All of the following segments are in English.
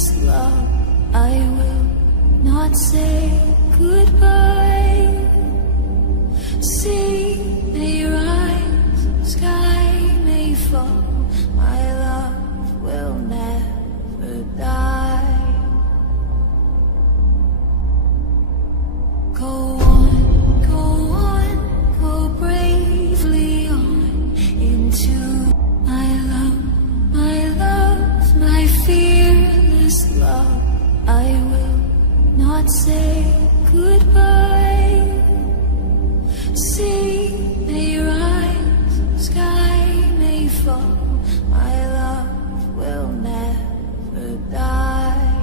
fearless love, I will not say goodbye. Sea may rise, sky may fall, my love will never die. Go on, go bravely on into my love, my fearless love. I will not say goodbye. Sea may rise, sky may fall, my love will never die.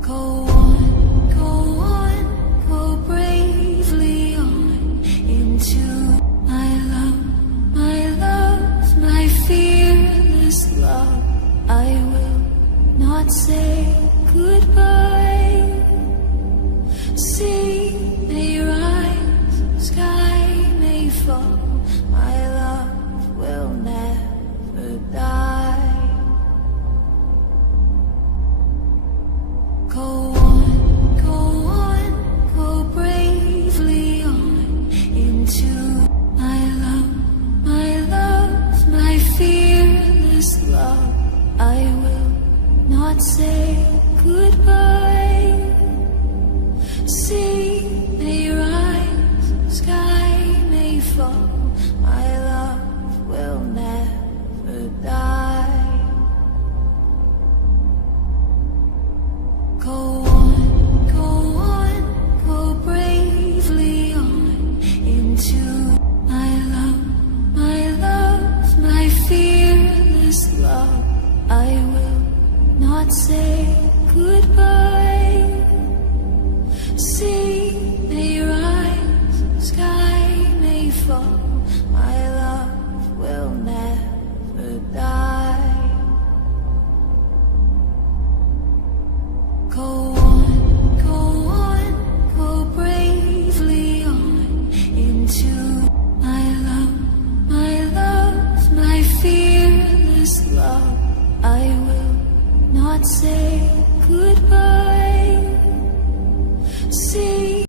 Go on, go bravely on into my love, my fearless love. I will not say goodbye. Sea may rise, sky may fall, my love will never die. Go on, go bravely on into my love, my fearless love. I will not say goodbye. Sea may rise, sky may fall, my love will never die. Go on, go bravely on into my love, my fearless love. I will not say goodbye. Sea may rise, sky may fall, my love will never die. Go on, go bravely on into my love, my fearless love. I will not say goodbye.